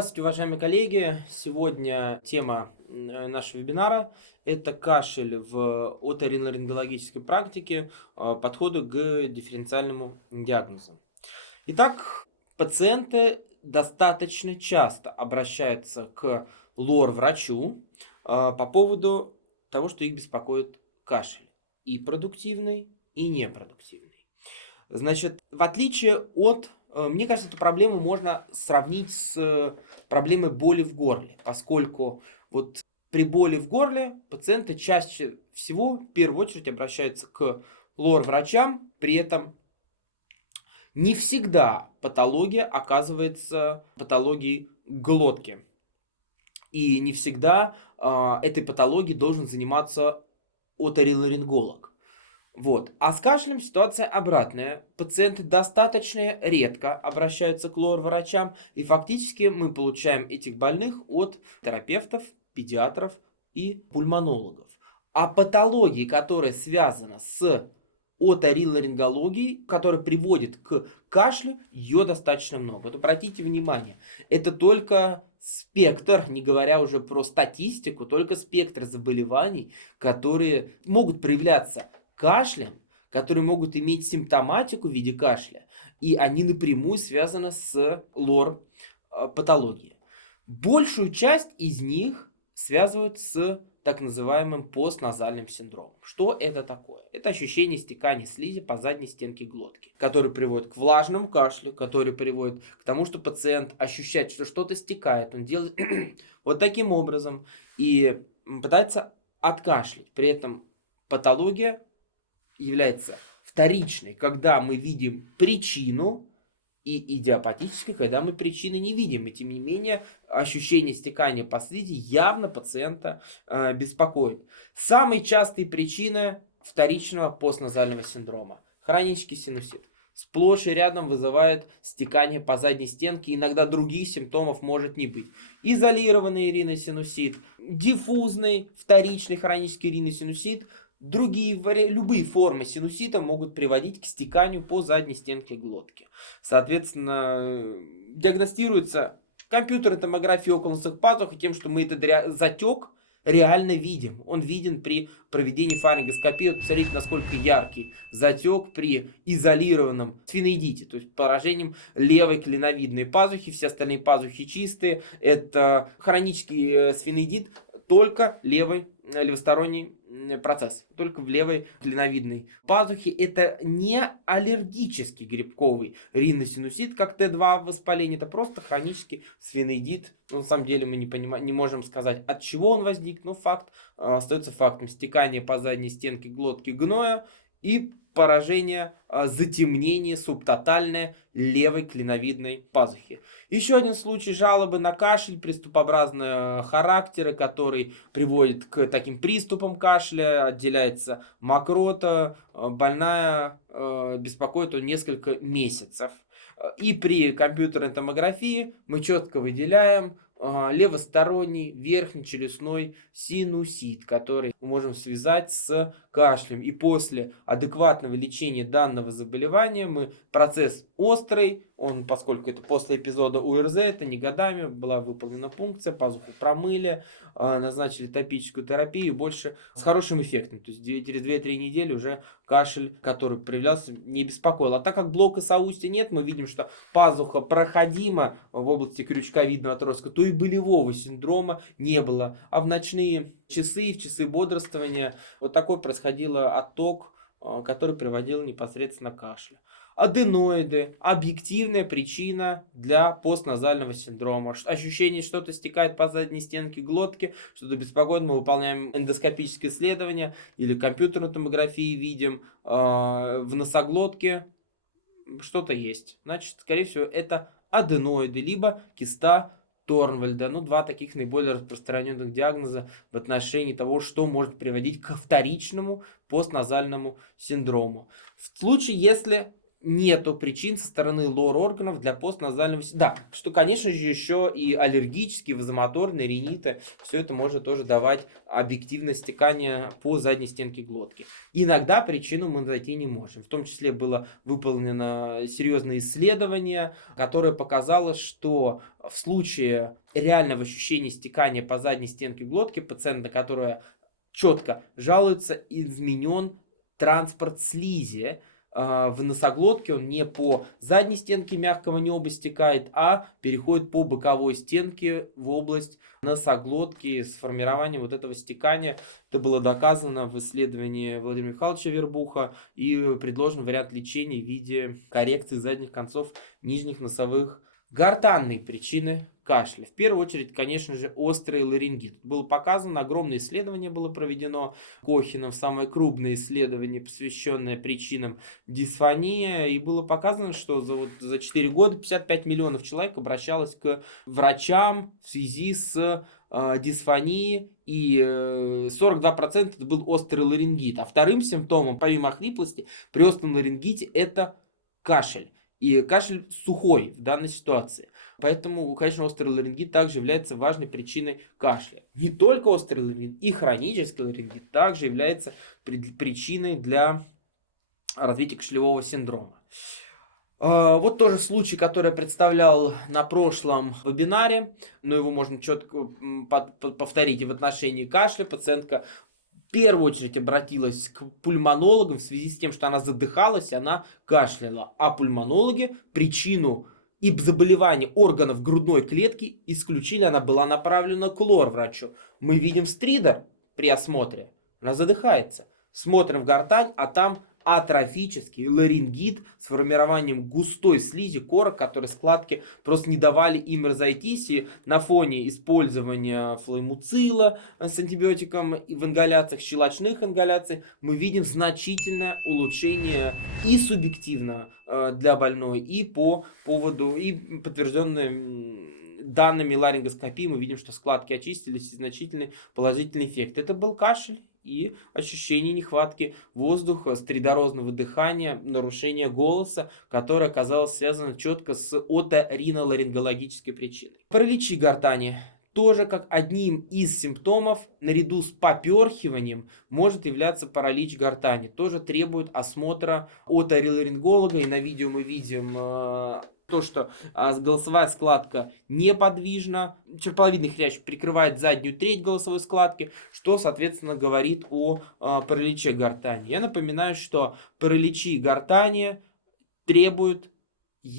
Здравствуйте, уважаемые коллеги! Сегодня тема нашего вебинара – это кашель в оториноларингологической практике, подходы к дифференциальному диагнозу. Итак, пациенты достаточно часто обращаются к лор-врачу по поводу того, что их беспокоит кашель и продуктивный, и непродуктивный. Значит, в отличие от мне кажется, эту проблему можно сравнить с проблемой боли в горле, поскольку вот при боли в горле пациенты чаще всего в первую очередь обращаются к лор-врачам, при этом не всегда патология оказывается патологией глотки. И не всегда этой патологией должен заниматься оториноларинголог. Вот. А с кашлем ситуация обратная. Пациенты достаточно редко обращаются к лор-врачам, и фактически мы получаем этих больных от терапевтов, педиатров и пульмонологов. А патологии, которые связаны с оториноларингологией, которая приводит к кашлю, ее достаточно много. Вот обратите внимание, это только спектр, не говоря уже про статистику, только спектр заболеваний, которые могут проявляться кашлем, которые могут иметь симптоматику в виде кашля, и они напрямую связаны с лор-патологией. Большую часть из них связывают с так называемым постназальным синдромом. Что это такое? Это ощущение стекания слизи по задней стенке глотки, который приводит к влажному кашлю, который приводит к тому, что пациент ощущает, что что-то стекает, он делает вот таким образом и пытается откашлять. При этом патология является вторичной, когда мы видим причину, и идиопатической, когда мы причины не видим. И тем не менее, ощущение стекания по слизи явно пациента беспокоит. Самой частой причиной вторичного постназального синдрома – хронический синусит. Сплошь и рядом вызывает стекание по задней стенке, иногда других симптомов может не быть. Изолированный риносинусит, диффузный вторичный хронический риносинусит, любые формы синусита могут приводить к стеканию по задней стенке глотки. Соответственно, диагностируется компьютерной томографией околоносных пазух и тем, что мы этот затек реально видим. Он виден при проведении фарингоскопии. Вот посмотрите, насколько яркий затек при изолированном сфиноидите, то есть поражением левой клиновидной пазухи. Все остальные пазухи чистые. Это хронический сфиноидит, только левосторонний процесс, только в левой клиновидной пазухе. Это не аллергический грибковый риносинусит, как Т2 воспаление, это просто хронический сфиноидит. На самом деле мы не можем сказать, от чего он возник, но факт остается фактом. Стекание по задней стенке глотки гноя и поражение, затемнение субтотальное левой клиновидной пазухи. Еще один случай жалобы на кашель приступообразного характера, который приводит к таким приступам кашля, отделяется мокрота, больная беспокоит он несколько месяцев. И при компьютерной томографии мы четко выделяем левосторонний верхнечелюстной синусит, который мы можем связать с кашлем. И после адекватного лечения данного заболевания процесс острый, поскольку это после эпизода УРЗ, это не годами, была выполнена пункция, пазуху промыли, назначили топическую терапию, больше с хорошим эффектом. То есть через 2-3 недели уже кашель, который проявлялся, не беспокоил. А так как блока соустья нет, мы видим, что пазуха проходима в области крючковидного отростка, то и болевого синдрома не было. А в ночные часы, в часы бодрствования вот такой происходил отток, который приводил непосредственно к кашлю. Аденоиды – объективная причина для постназального синдрома. Ощущение, что что-то стекает по задней стенке глотки, что-то беспокоит, мы выполняем эндоскопическое исследование или компьютерную томографию видим в носоглотке, что-то есть. Значит, скорее всего, это аденоиды, либо киста Торнвальда. Ну, два таких наиболее распространенных диагноза в отношении того, что может приводить к вторичному постназальному синдрому. В случае, если нету причин со стороны лор-органов для постназального синдрома. Да, что, конечно же, еще и аллергические, вазомоторные, риниты, все это может тоже давать объективное стекание по задней стенке глотки. Иногда причину мы найти не можем. В том числе было выполнено серьезное исследование, которое показало, что в случае реального ощущения стекания по задней стенке глотки пациента, которая четко жалуется, изменен транспорт слизи в носоглотке, он не по задней стенке мягкого неба стекает, а переходит по боковой стенке в область носоглотки с формированием вот этого стекания. Это было доказано в исследовании Владимира Михайловича Вербуха и предложен вариант лечения в виде коррекции задних концов нижних носовых. Гортанные причины кашля. В первую очередь, конечно же, острый ларингит. Было показано, огромное исследование было проведено Кохином, самое крупное исследование, посвященное причинам дисфонии. И было показано, что за 4 года 55 миллионов человек обращалось к врачам в связи с дисфонией, и 42% это был острый ларингит. А вторым симптомом, помимо хриплости, при остром ларингите это кашель. И кашель сухой в данной ситуации. Поэтому, конечно, острый ларингит также является важной причиной кашля. Не только острый ларингит, и хронический ларингит также является причиной для развития кашлевого синдрома. Вот тоже случай, который я представлял на прошлом вебинаре, но его можно четко повторить и в отношении кашля. Пациентка в первую очередь обратилась к пульмонологам в связи с тем, что она задыхалась, и она кашляла. А пульмонологи причину и заболевания органов грудной клетки исключили, она была направлена к лор-врачу. Мы видим стридер при осмотре, она задыхается. Смотрим в гортань, а там атрофический ларингит с формированием густой слизи корок, которые складки просто не давали им разойтись. И на фоне использования флоэмуцила с антибиотиком и в ингаляциях, щелочных ингаляций, мы видим значительное улучшение и субъективно для больной, и по поводу, и подтвержденные данными ларингоскопии мы видим, что складки очистились и значительный положительный эффект. Это был кашель и ощущение нехватки воздуха, стридорозного дыхания, нарушение голоса, которое оказалось связано четко с оториноларингологической причиной. Параличи гортани тоже как одним из симптомов, наряду с поперхиванием, может являться паралич гортани. Тоже требует осмотра оториноларинголога, и на видео мы видим то, что голосовая складка неподвижна, черполовидный хрящ прикрывает заднюю треть голосовой складки, что, соответственно, говорит о параличе гортани. Я напоминаю, что параличи гортани требуют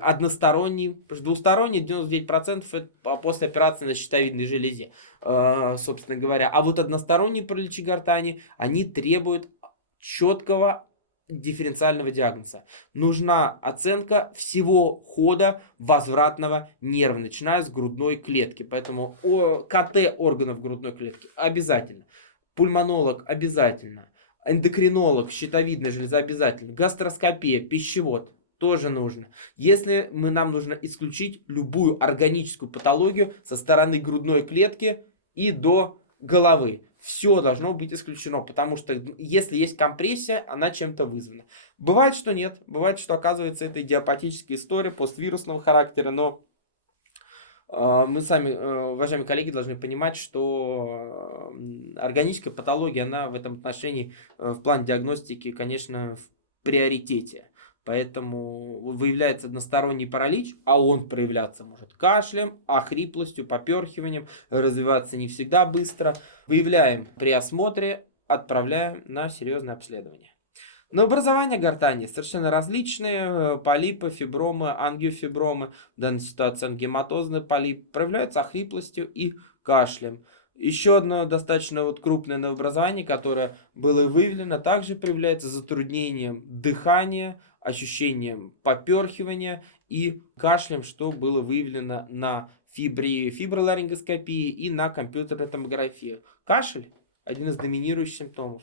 односторонний, двусторонний 99% это после операции на щитовидной железе, собственно говоря. А вот односторонние параличи гортани, они требуют четкого дифференциального диагноза. Нужна оценка всего хода возвратного нерва, начиная с грудной клетки. Поэтому КТ органов грудной клетки обязательно. Пульмонолог обязательно. Эндокринолог, щитовидная железа обязательно. Гастроскопия, пищевод тоже нужно. Если нам нужно исключить любую органическую патологию со стороны грудной клетки и до головы. Все должно быть исключено, потому что если есть компрессия, она чем-то вызвана. Бывает, что нет. Бывает, что оказывается это идиопатическая история поствирусного характера, но мы сами, уважаемые коллеги, должны понимать, что органическая патология, она в этом отношении в плане диагностики, конечно, в приоритете. Поэтому выявляется односторонний паралич, а он проявляться может кашлем, хриплостью, поперхиванием, развиваться не всегда быстро. Выявляем при осмотре, отправляем на серьезное обследование. Но образование гортани совершенно различные. Полипы, фибромы, ангиофибромы, в данной ситуации ангиоматозный полип, проявляются хриплостью и кашлем. Еще одно достаточно крупное новообразование, которое было выявлено, также проявляется затруднением дыхания, ощущением поперхивания и кашлем, что было выявлено на фиброларингоскопии и на компьютерной томографии. Кашель – один из доминирующих симптомов.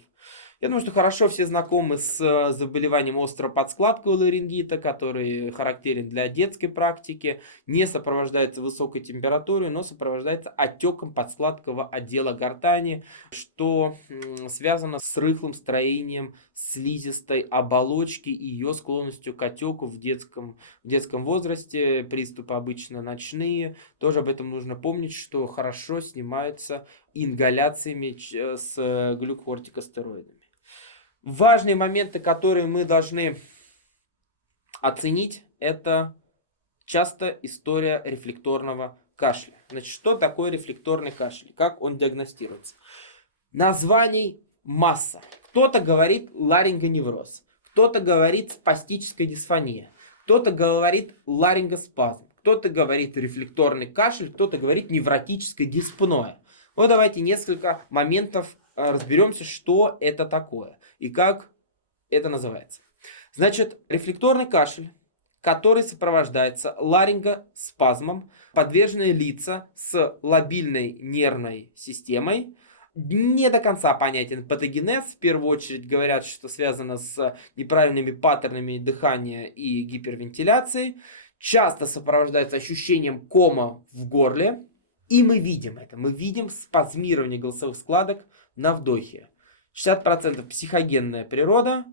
Я думаю, что хорошо все знакомы с заболеванием острого подскладкового ларингита, который характерен для детской практики, не сопровождается высокой температурой, но сопровождается отеком подскладкового отдела гортани, что связано с рыхлым строением слизистой оболочки и ее склонностью к отеку в детском возрасте. Приступы обычно ночные. Тоже об этом нужно помнить, что хорошо снимаются ингаляциями с глюкокортикостероидами. Важные моменты, которые мы должны оценить, это часто история рефлекторного кашля. Значит, что такое рефлекторный кашель? Как он диагностируется? Названий масса. Кто-то говорит ларингоневроз, кто-то говорит спастическая дисфония, кто-то говорит ларингоспазм, кто-то говорит рефлекторный кашель, кто-то говорит невротическая диспноя. Вот давайте несколько моментов разберемся, что это такое и как это называется. Значит, рефлекторный кашель, который сопровождается ларингоспазмом, подвержены лица с лобильной нервной системой. Не до конца понятен патогенез. В первую очередь говорят, что связано с неправильными паттернами дыхания и гипервентиляцией. Часто сопровождается ощущением кома в горле. И мы видим это. Мы видим спазмирование голосовых складок на вдохе. 60% психогенная природа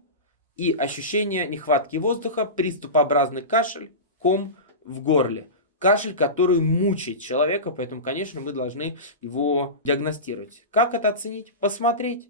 и ощущение нехватки воздуха, приступообразный кашель, ком в горле. Кашель, который мучает человека, поэтому, конечно, мы должны его диагностировать. Как это оценить? Посмотреть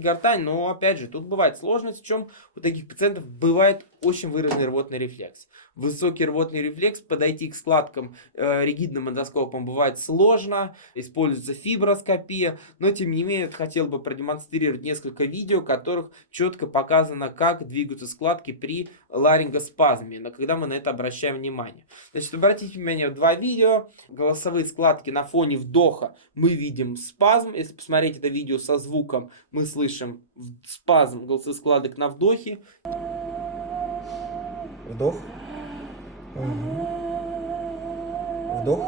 гортань, но, опять же, тут бывает сложность, в чем у таких пациентов бывает очень выраженный рвотный рефлекс. Высокий рвотный рефлекс, подойти к складкам ригидным эндоскопом бывает сложно, используется фиброскопия, но, тем не менее, хотел бы продемонстрировать несколько видео, в которых четко показано, как двигаются складки при ларингоспазме, когда мы на это обращаем внимание. Значит, обратите внимание, в два видео, голосовые складки на фоне вдоха мы видим спазм, если посмотреть это видео со звуком, мы слышим спазм голосовых складок на вдохе. Вдох. Вдох.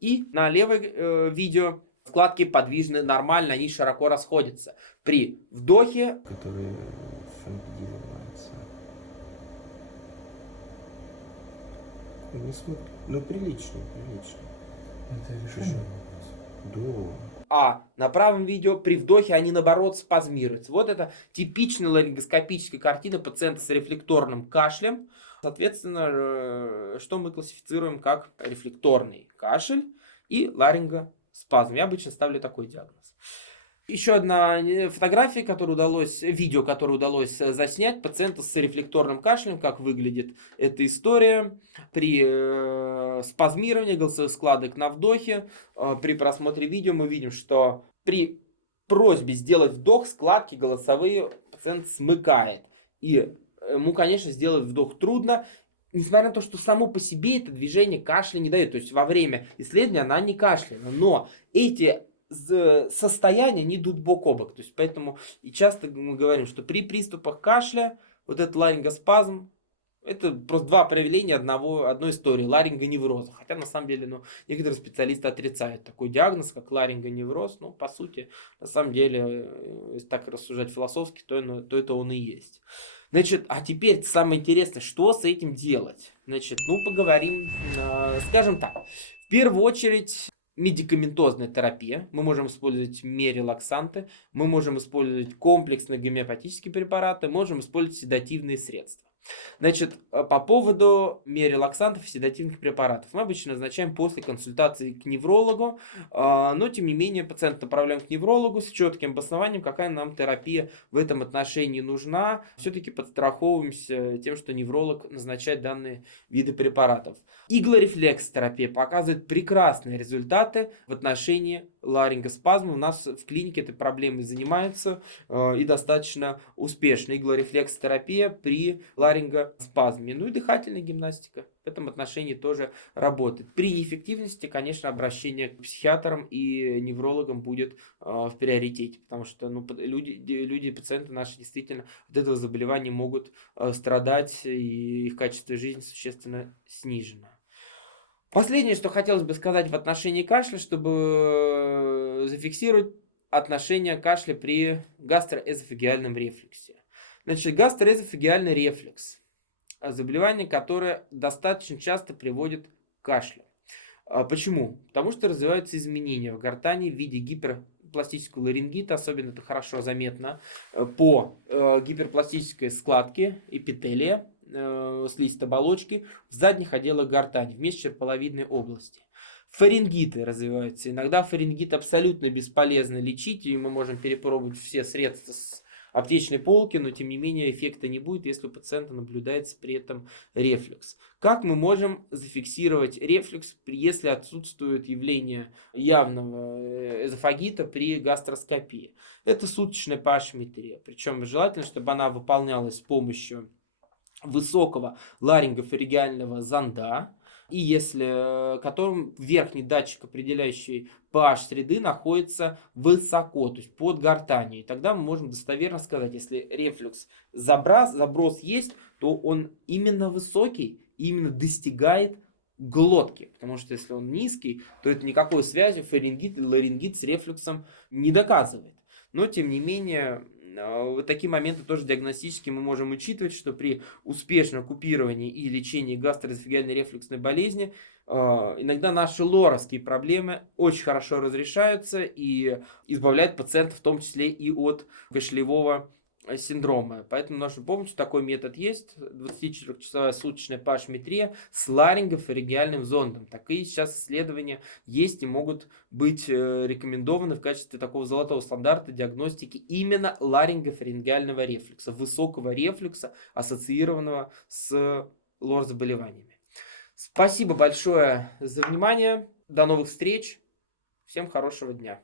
И на левой видео складки подвижны нормально, они широко расходятся. При вдохе, Который называется. Не смотри. Ну, приличный. Это решение. Да. а на правом видео при вдохе они наоборот спазмируются. Вот это типичная ларингоскопическая картина пациента с рефлекторным кашлем. Соответственно, что мы классифицируем как рефлекторный кашель и ларингоспазм. Я обычно ставлю такой диагноз. Еще одна фотография, видео, которое удалось заснять пациента с рефлекторным кашлем, как выглядит эта история при спазмировании голосовых складок на вдохе. При просмотре видео мы видим, что при просьбе сделать вдох складки голосовые пациент смыкает. И ему, конечно, сделать вдох трудно, несмотря на то, что само по себе это движение кашля не дает. То есть во время исследования она не кашляла, но эти состояния не идут бок о бок. То есть поэтому и часто мы говорим, что при приступах кашля вот этот ларингоспазм, это просто два проявления одной истории, ларингоневроза. Хотя на самом деле некоторые специалисты отрицают такой диагноз, как ларингоневроз. Но по сути, на самом деле, если так рассуждать философски, то это он и есть. Значит, а теперь самое интересное, что с этим делать? Значит, поговорим, скажем так. В первую очередь, медикаментозная терапия. Мы можем использовать мерилаксанты, мы можем использовать комплексные гомеопатические препараты, можем использовать седативные средства. Значит, по поводу мерилаксантов и седативных препаратов. Мы обычно назначаем после консультации к неврологу, но тем не менее пациента направляем к неврологу с четким обоснованием, какая нам терапия в этом отношении нужна. Все-таки подстраховываемся тем, что невролог назначает данные виды препаратов. Иглорефлекс-терапия показывает прекрасные результаты в отношении ларингоспазма. У нас в клинике этой проблемой занимаются и достаточно успешно. Иглорефлекс-терапия при ларингоспазме. И дыхательная гимнастика в этом отношении тоже работает. При неэффективности, конечно, обращение к психиатрам и неврологам будет в приоритете, потому что люди, пациенты наши действительно от этого заболевания могут страдать, и их качество жизни существенно снижено. Последнее, что хотелось бы сказать в отношении кашля, чтобы зафиксировать отношение кашля при гастроэзофагиальном рефлюксе. Значит, гастроэзофагиальный рефлюкс – заболевание, которое достаточно часто приводит к кашлю. Почему? Потому что развиваются изменения в гортани в виде гиперпластического ларингита, особенно это хорошо заметно по гиперпластической складке эпителия, слизистой оболочки в задних отделах гортани, в межчерповидной области. Фарингиты развиваются. Иногда фарингит абсолютно бесполезно лечить, и мы можем перепробовать все средства с аптечной полки, но тем не менее эффекта не будет, если у пациента наблюдается при этом рефлюкс. Как мы можем зафиксировать рефлюкс, если отсутствует явление явного эзофагита при гастроскопии? Это суточная pH-метрия, причем желательно, чтобы она выполнялась с помощью высокого ларингофарингеального зонда, и если которым верхний датчик, определяющий pH среды, находится высоко, то есть под гортанью. И тогда мы можем достоверно сказать, если рефлюкс заброс есть, то он именно высокий, именно достигает глотки. Потому что если он низкий, то это никакой связи фарингит или ларингит с рефлюксом не доказывает. Но тем не менее, вот такие моменты тоже диагностически мы можем учитывать, что при успешном купировании и лечении гастроэзофагиальной рефлюксной болезни иногда наши лоровские проблемы очень хорошо разрешаются и избавляют пациента в том числе и от кашлевого синдрома. Поэтому нужно помнить, что такой метод есть. 24-часовая суточная pH-метрия с ларингофарингеальным зондом. Такие сейчас исследования есть и могут быть рекомендованы в качестве такого золотого стандарта диагностики именно ларингофарингеального рефлюкса, высокого рефлюкса, ассоциированного с лор-заболеваниями. Спасибо большое за внимание. До новых встреч. Всем хорошего дня.